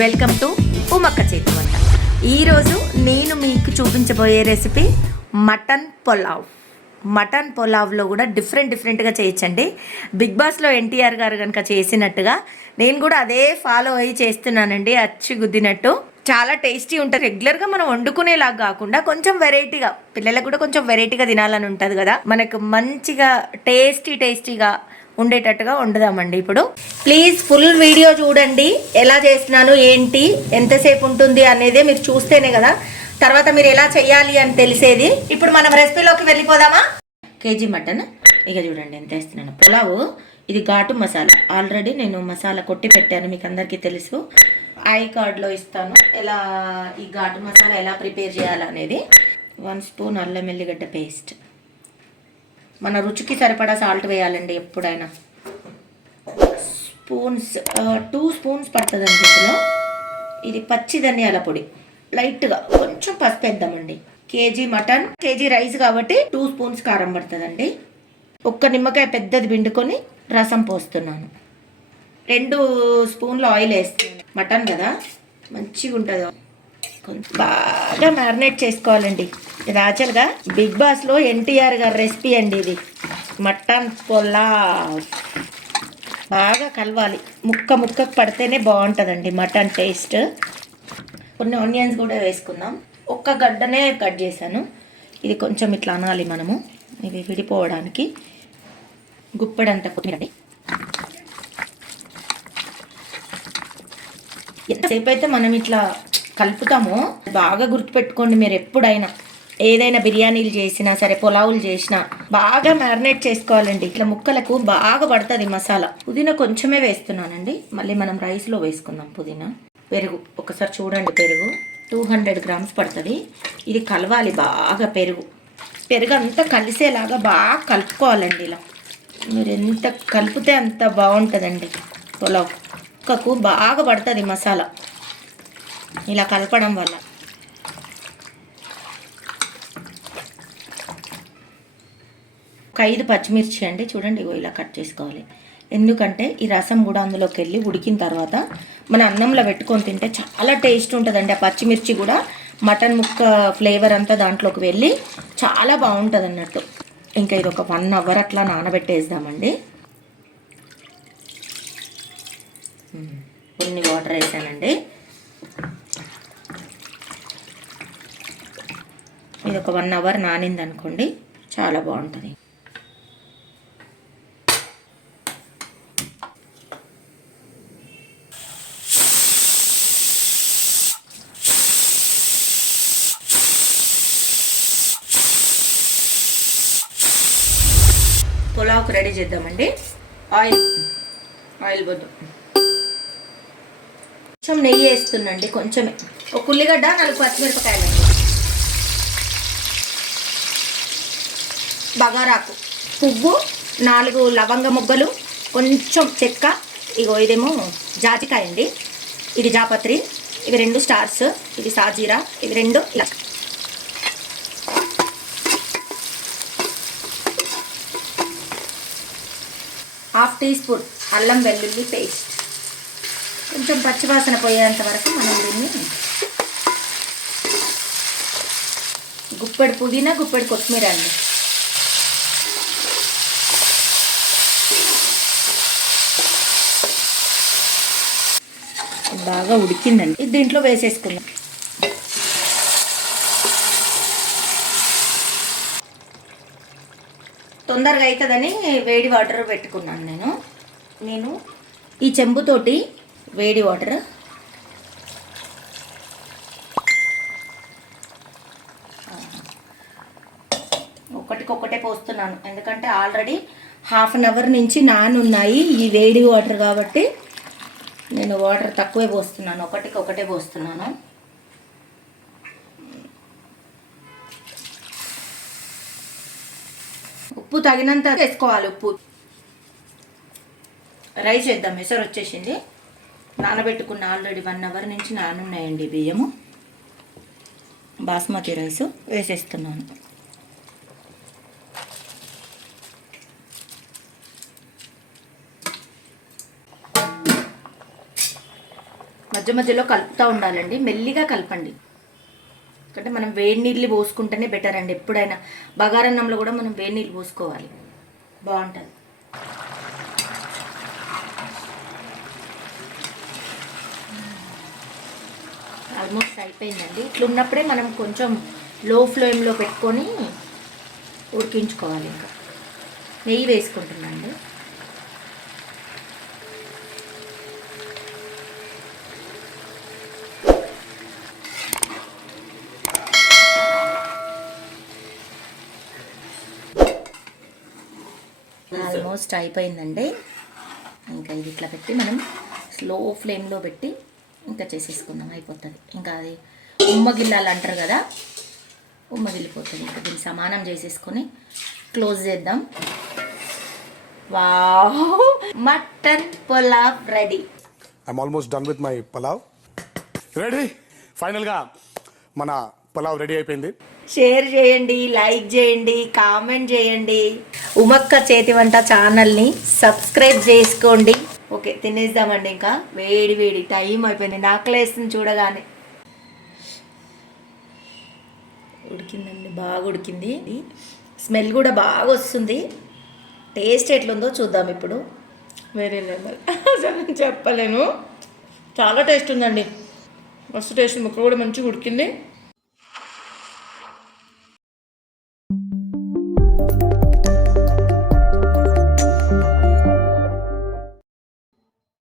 Welcome to ఉమక్క చేతి వంట. ఈరోజు నేను మీకు చూపించబోయే రెసిపీ మటన్ పులావ్. మటన్ పులావ్లో కూడా డిఫరెంట్ డిఫరెంట్గా చేయొచ్చండి బిగ్ బాస్లో ఎన్టీఆర్ గారు కనుక చేసినట్టుగా నేను కూడా అదే ఫాలో అయ్యి చేస్తున్నానండి అచ్చి గుద్దినట్టు. చాలా టేస్టీ ఉంటుంది. రెగ్యులర్గా మనం వండుకునేలాగా కాకుండా కొంచెం వెరైటీగా పిల్లలకు కూడా కొంచెం వెరైటీగా తినాలని ఉంటుంది కదా. మనకు మంచిగా టేస్టీ టేస్టీగా ఉండేటట్టుగా వండుదామండి ఇప్పుడు. ప్లీజ్ ఫుల్ వీడియో చూడండి. ఎలా చేస్తున్నాను ఏంటి ఎంతసేపు ఉంటుంది అనేది మీరు చూస్తేనే కదా. తర్వాత మీరు ఎలా చేయాలి అని తెలిసేది. ఇప్పుడు మనం రెసిపీలోకి వెళ్ళిపోదామా? KG mutton. ఇక చూడండి ఎంత వేస్తున్నాను. పులావు ఇది ఘాటు మసాలా. ఆల్రెడీ నేను మసాలా కొట్టి పెట్టాను మీకు అందరికీ తెలుసు. ఐ కార్డ్లో ఇస్తాను. ఎలా ఈ ఘాటు మసాలా ఎలా ప్రిపేర్ చేయాలనేది. వన్ స్పూన్ అల్లం ఎల్లిగడ్డ పేస్ట్. మన రుచికి సరిపడా సాల్ట్ వేయాలండి ఎప్పుడైనా. స్పూన్స్ టూ స్పూన్స్ పడుతుందండి ఇందులో. ఇది పచ్చి ధనియాల పొడి. లైట్గా కొంచెం పసుపు వేద్దామండి. కేజీ మటన్ కేజీ రైస్ కాబట్టి టూ స్పూన్స్ కారం పడుతుందండి. ఒక్క నిమ్మకాయ పెద్దది పిండుకొని రసం పోస్తున్నాను. రెండు స్పూన్లు ఆయిల్ వేస్తున్నాను. మటన్ కదా? మంచిగా ఉంటుంది కొంచెం బాగా మ్యారినేట్ చేసుకోవాలండి. ఇది యాక్చువల్గా బిగ్ బాస్లో ఎన్టీఆర్ గారి రెసిపీ అండి ఇది. మటన్ పులావ్. బాగా కలవాలి. ముక్క ముక్కకు పడితేనే బాగుంటుందండి మటన్ టేస్ట్ కొన్ని ఆనియన్స్ కూడా వేసుకుందాం. ఒక్క గడ్డనే కట్ చేశాను. ఇది కొంచెం ఇట్లా అనాలి మనము. ఇవి విడిపోవడానికి గుప్పెడంత కొత్తిమీర ఎంతసేపు అయితే మనం ఇట్లా కలుపుతామో. బాగా గుర్తుపెట్టుకోండి మీరు ఎప్పుడైనా. ఏదైనా బిర్యానీలు చేసినా సరే పులావులు చేసినా బాగా మ్యారినేట్ చేసుకోవాలండి. ఇట్లా ముక్కలకు బాగా పడుతుంది మసాలా. పుదీనా కొంచెమే వేస్తున్నానండి. మళ్ళీ మనం రైస్లో వేసుకుందాం పుదీనా. పెరుగు. ఒకసారి చూడండి పెరుగు. టూ హండ్రెడ్ గ్రామ్స్ పడుతుంది. ఇది కలవాలి బాగా పెరుగు. పెరుగు అంతా కలిసేలాగా బాగా కలుపుకోవాలండి ఇలా. మీరు ఎంత కలిపితే అంత బాగుంటుందండి పులావ్. ముక్కకు బాగా పడుతుంది మసాలా. ఇలా కలపడం వల్ల. ఒక ఐదు పచ్చిమిర్చి అండి. చూడండి ఇగో ఇలా కట్ చేసుకోవాలి. ఎందుకంటే ఈ రసం కూడా అందులోకి వెళ్ళి ఉడికిన తర్వాత మన అన్నంలో పెట్టుకొని తింటే చాలా టేస్ట్ ఉంటుందండి. ఆ పచ్చిమిర్చి కూడా మటన్ ముక్క ఫ్లేవర్ అంతా దాంట్లోకి వెళ్ళి చాలా బాగుంటుంది అన్నట్టు. ఇంకా ఇది ఒక వన్ అవర్ అట్లా నానబెట్టేద్దామండి. కొన్ని వాటర్ వేసానండి. ఇది ఒక వన్ అవర్ నానింది అనుకోండి చాలా బాగుంటుంది. పులావ్కి రెడీ చేద్దామండి. ఆయిల్ ఆయిల్ వద్దు కొంచెం నెయ్యి వేస్తుందండి కొంచెమే. ఒక ఉల్లిగడ్డ నాలుగు పచ్చిమిరపకాయలు బగారాకు. పువ్వు నాలుగు లవంగ ముగ్గలు కొంచెం చెక్క. ఇగో ఇదేమో జాజికాయ అండి ఇది జాపత్రి ఇవి రెండు స్టార్స్ ఇది సాజీరా ఇవి రెండు ఇలా. హాఫ్ టీ స్పూన్ అల్లం వెల్లుల్లి పేస్ట్. కొంచెం పచ్చివాసన పోయేంత వరకు మనం దీన్ని గుప్పెడు పుదీనా గుప్పెడు కొత్తిమీర అండి. బాగా ఉడికిందండి. ఇది దీంట్లో వేసేసుకుందాం. తొందరగా అవుతుందని వేడి వాటర్ పెట్టుకున్నాను నేను. నేను ఈ చెంబుతోటి వేడి వాటర్ ఒకటికొకటే పోస్తున్నాను. ఎందుకంటే ఆల్రెడీ హాఫ్ అన్ అవర్ నుంచి నాన్ ఉన్నాయి ఈ వేడి వాటర్ కాబట్టి నేను వాటర్ తక్కువే పోస్తున్నాను. ఒకటికి ఒకటే పోస్తున్నాను. ఉప్పు తగినంత వేసుకోవాలి ఉప్పు. రైస్ వేద్దాం ఎసరు వచ్చేసింది. నానబెట్టుకున్న ఆల్రెడీ వన్ అవర్ నుంచి నానున్నాయండి బియ్యము. బాస్మతి రైస్ వేసేస్తున్నాను. మధ్య మధ్యలో కలుపుతూ ఉండాలండి. మెల్లిగా కలపండి. ఎందుకంటే మనం వేడి నీళ్ళు పోసుకుంటేనే బెటర్ అండి. ఎప్పుడైనా బగారన్నంలో కూడా మనం వేడి నీళ్ళు పోసుకోవాలి. బాగుంటుంది. ఆల్మోస్ట్ అయిపోయిందండి. ఇట్లా ఉన్నప్పుడే మనం కొంచెం లో ఫ్లేమ్లో పెట్టుకొని ఉడికించుకోవాలి ఇంకా. నెయ్యి వేసుకుంటున్నాండి ఆల్మోస్ట్ అయిపోయిందండి. ఇంకా ఇది ఇట్లా పెట్టి మనం స్లో ఫ్లేమ్లో పెట్టి ఇంకా చేసేసుకుందాం అయిపోతుంది. ఇంకా అది ఉమ్మగిల్లాలు అంటారు కదా ఉమ్మగిల్లిపోతుంది. ఇంకా దీన్ని సమానం చేసేసుకొని క్లోజ్ చేద్దాం. Wow! Mutton pulao ready. I'm almost done with my pulao ready ఫైనల్గా మన పలావ్ రెడీ అయిపోయింది. షేర్ చేయండి లైక్ చేయండి కామెంట్ చేయండి. ఉమక్క చేతి వంట ఛానల్ని సబ్స్క్రైబ్ చేసుకోండి. ఓకే తినేద్దామండి ఇంకా. వేడి వేడి టైం అయిపోయింది. నాకలేస్తుంది చూడగానే. ఉడికిందండి బాగా ఉడికింది. స్మెల్ కూడా బాగా వస్తుంది. టేస్ట్ ఎట్లుందో చూద్దాం ఇప్పుడు. వేరే లెవెల్ అసలు చెప్పలేను. చాలా టేస్ట్ ఉందండి. మస్తు టేస్ట్ ముక్క కూడా మంచిగా ఉడికింది.